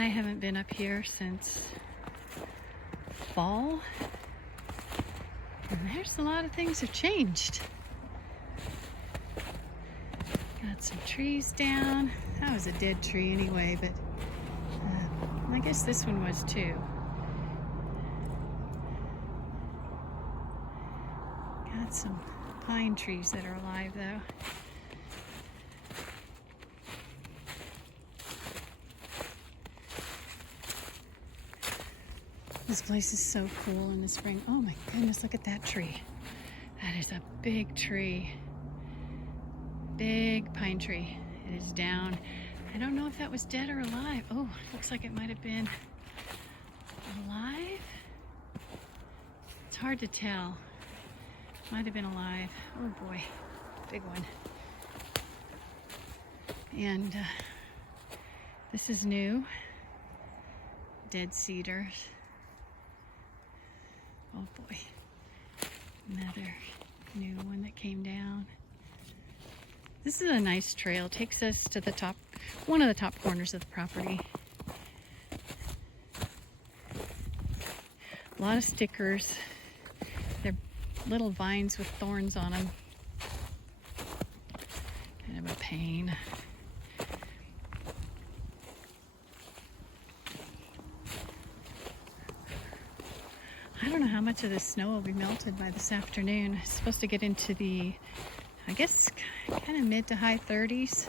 I haven't been up here since fall, and there's a lot of things have changed. Got some trees down. That was a dead tree anyway, but I guess this one was too. Got some pine trees that are alive though. This place is so cool in the spring. Oh my goodness, look at that tree. That is a big tree. Big pine tree. It is down. I don't know if that was dead or alive. Oh, looks like it might have been alive. It's hard to tell. Might have been alive. Oh boy, big one. And this is new. Dead cedars. Oh boy, another new one that came down. This is a nice trail. It takes us to the top, one of the top corners of the property. A lot of stickers. They're little vines with thorns on them. Kind of a pain. I don't know how much of the snow will be melted by this afternoon. It's supposed to get into the, I guess, kind of mid to high 30s.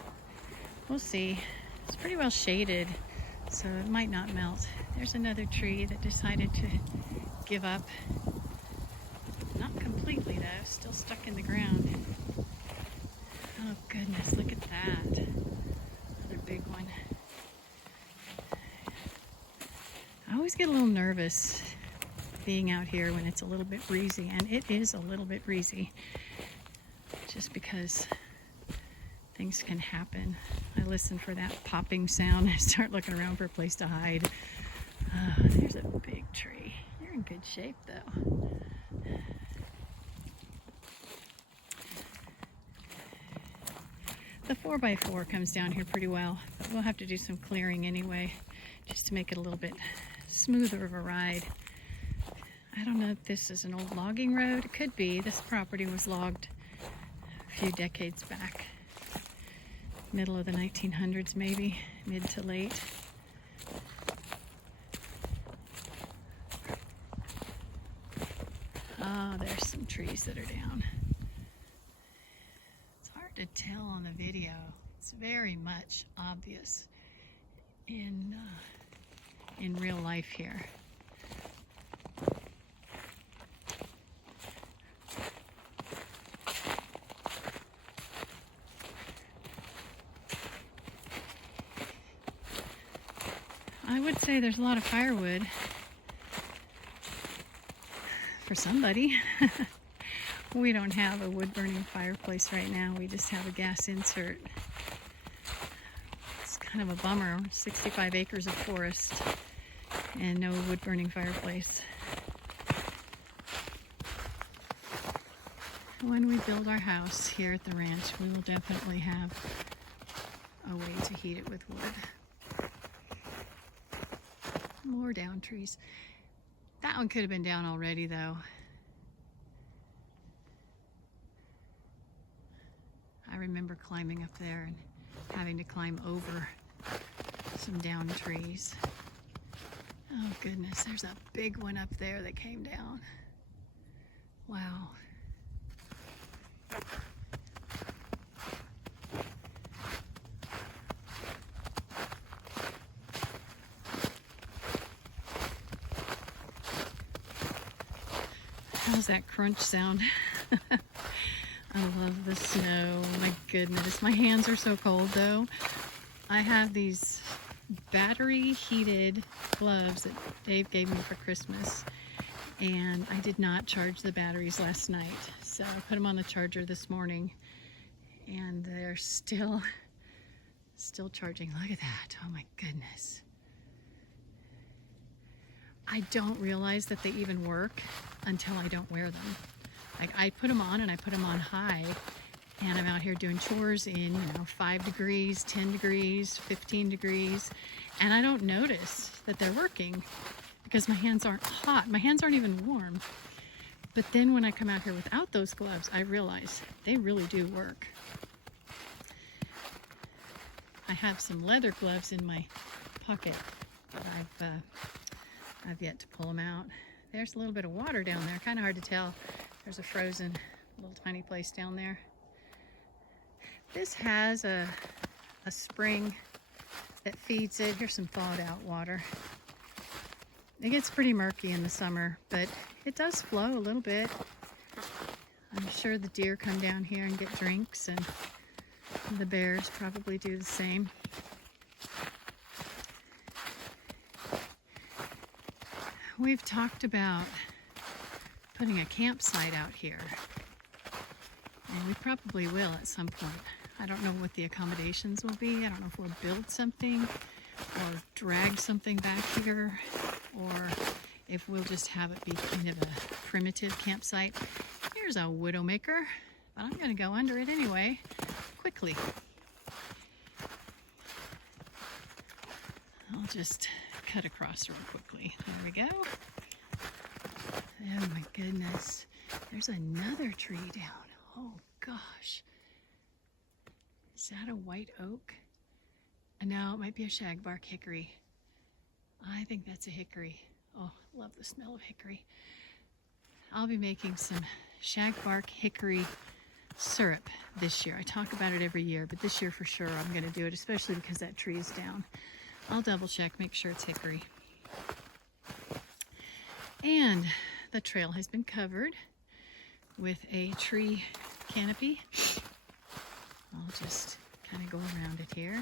We'll see. It's pretty well shaded, so it might not melt. There's another tree that decided to give up. Not completely though, still stuck in the ground. Oh goodness, look at that. Another big one. I always get a little nervous being out here when it's a little bit breezy, and it is a little bit breezy, just because things can happen. I listen for that popping sound. I start looking around for a place to hide. There's a big tree. You're in good shape though. The 4x4 comes down here pretty well, but we'll have to do some clearing anyway, just to make it a little bit smoother of a ride. I don't know if this is an old logging road. It could be. This property was logged a few decades back. Middle of the 1900s maybe, mid to late. Oh, there's some trees that are down. It's hard to tell on the video. It's very much obvious in real life here. I would say there's a lot of firewood for somebody. We don't have a wood-burning fireplace right now. We just have a gas insert. It's kind of a bummer. 65 acres of forest and no wood-burning fireplace. When we build our house here at the ranch, we will definitely have a way to heat it with wood. More down trees. That one could have been down already though. I remember climbing up there and having to climb over some down trees. Oh goodness, there's a big one up there that came down. Wow. How's that crunch sound? I love the snow. My goodness. My hands are so cold though. I have these battery heated gloves that Dave gave me for Christmas, and I did not charge the batteries last night. So I put them on the charger this morning and they're still charging. Look at that. Oh my goodness. I don't realize that they even work until I don't wear them. Like I put them on and I put them on high, And I'm out here doing chores in, 5 degrees, 10 degrees, 15 degrees. And I don't notice that they're working because my hands aren't hot. My hands aren't even warm. But then when I come out here without those gloves, I realize they really do work. I have some leather gloves in my pocket, but I've yet to pull them out. There's a little bit of water down there. Kind of hard to tell. There's a frozen little tiny place down there. This has a spring that feeds it. Here's some thawed out water. It gets pretty murky in the summer, but it does flow a little bit. I'm sure the deer come down here and get drinks, and the bears probably do the same. We've talked about putting a campsite out here, and we probably will at some point. I don't know what the accommodations will be. I don't know if we'll build something or drag something back here, or if we'll just have it be kind of a primitive campsite. Here's a widowmaker, but I'm going to go under it anyway, quickly. I'll just cut across real quickly. There we go. Oh my goodness. There's another tree down. Oh gosh. Is that a white oak? No, it might be a shagbark hickory. I think that's a hickory. Oh, love the smell of hickory. I'll be making some shagbark hickory syrup this year. I talk about it every year, but this year for sure I'm going to do it, especially because that tree is down. I'll double check, make sure it's hickory. And the trail has been covered with a tree canopy. I'll just kind of go around it here.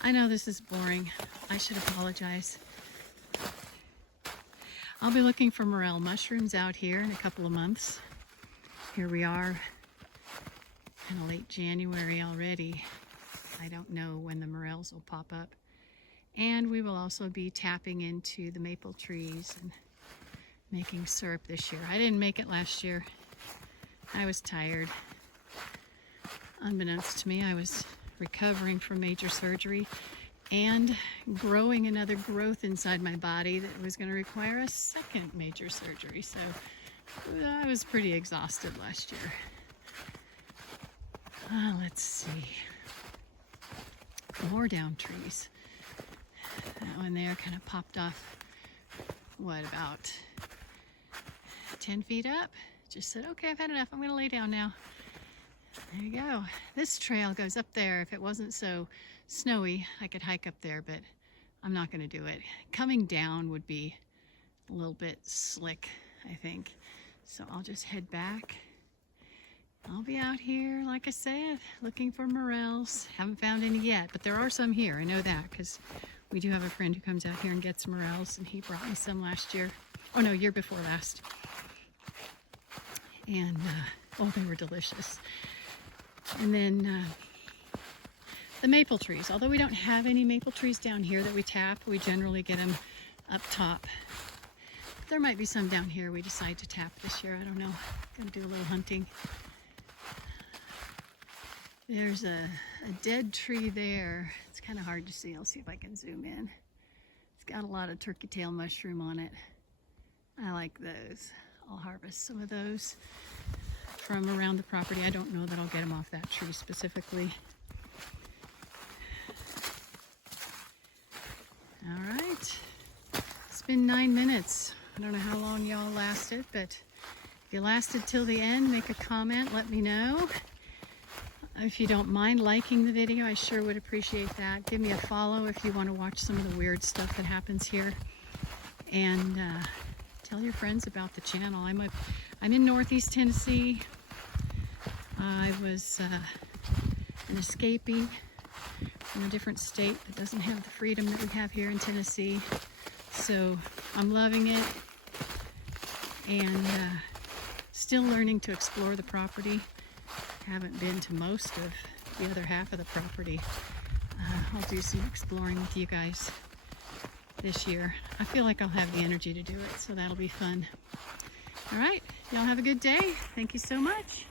I know this is boring. I should apologize. I'll be looking for morel mushrooms out here in a couple of months. Here we are, kind of late January already. I don't know when the morels will pop up. And we will also be tapping into the maple trees and making syrup this year. I didn't make it last year. I was tired. Unbeknownst to me, I was recovering from major surgery and growing another growth inside my body that was going to require a second major surgery. So I was pretty exhausted last year. Let's see. More down trees. That one there kind of popped off, what, about 10 feet up? Just said, okay, I've had enough. I'm going to lay down now. There you go. This trail goes up there. If it wasn't so snowy, I could hike up there, but I'm not going to do it. Coming down would be a little bit slick, I think. So I'll just head back. I'll be out here, like I said, looking for morels. Haven't found any yet, but there are some here. I know that because we do have a friend who comes out here and gets morels, and he brought me some last year. Oh no, year before last. And, oh, they were delicious. And then the maple trees. Although we don't have any maple trees down here that we tap, we generally get them up top. There might be some down here we decide to tap this year. I don't know. Gonna do a little hunting. There's a dead tree there. It's kind of hard to see. I'll see if I can zoom in. It's got a lot of turkey tail mushroom on it. I like those. I'll harvest some of those from around the property. I don't know that I'll get them off that tree specifically. All right. It's been 9 minutes. I don't know how long y'all lasted, but if you lasted till the end, make a comment, let me know. If you don't mind liking the video, I sure would appreciate that. Give me a follow if you want to watch some of the weird stuff that happens here. And tell your friends about the channel. I'm in Northeast Tennessee. I was an escapee from a different state that doesn't have the freedom that we have here in Tennessee. So I'm loving it and still learning to explore the property. Haven't been to most of the other half of the property. I'll do some exploring with you guys. this year. I feel like I'll have the energy to do it, so that'll be fun. All right, y'all have a good day. Thank you so much.